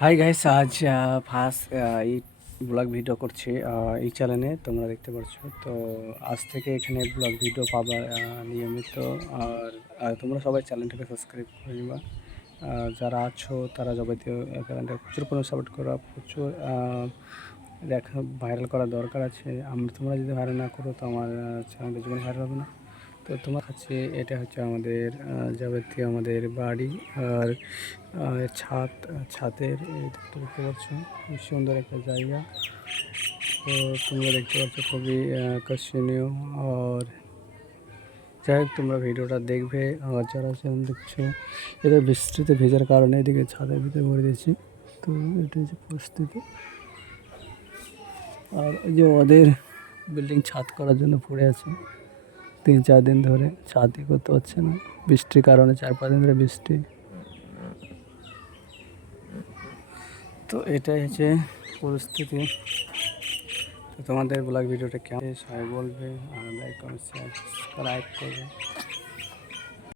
Hi guys, আজ first এই blog video করছি এই চ্যানেলে। তোমরা দেখতে পাচ্ছ তো আজ থেকে এখানে ব্লগ ভিডিও পাবা নিয়মিত। আর তোমরা সবাই চ্যানেলটাকে সাবস্ক্রাইব করে নিবা। যারা আছো তারা যাবতীয় চ্যানেলটা প্রচুর পরিমাণে সাপোর্ট করা, প্রচুর দেখা ভাইরাল করা দরকার আছে। তোমরা যদি ভাইরাল না করো তো আমার চ্যানেলটা জীবনে ভাইরাল হবে না। তো তোমার কাছে এটা হচ্ছে আমাদের যাবতীয় আমাদের বাড়ি আর ছাদের দেখতে পাচ্ছ, খুব সুন্দর একটা জায়গা। তো তোমরা দেখতে পাচ্ছ খুবই আকর্ষণীয়। আর যাই হোক, তোমরা ভিডিওটা দেখবে। আর যারা চ্যানেল দেখছো, এদের বৃষ্টিতে ভেজার কারণে এদিকে ছাদের ভিতরে ভরে দিয়েছি। তো এটা হচ্ছে পরিস্থিতি। আর এই যে ওদের বিল্ডিং ছাদ করার জন্য পড়ে আছে 3-4 দিন ধরে, ছাদই করতে পারছে না বৃষ্টির কারণে। 4-5 দিন ধরে বৃষ্টি। তো এটাই হচ্ছে পরিস্থিতি। তো তোমাদের ব্লগ ভিডিওটা কেমন সবাই বলবে, আর লাইক কমেন্ট শেয়ার সাবস্ক্রাইব করবে।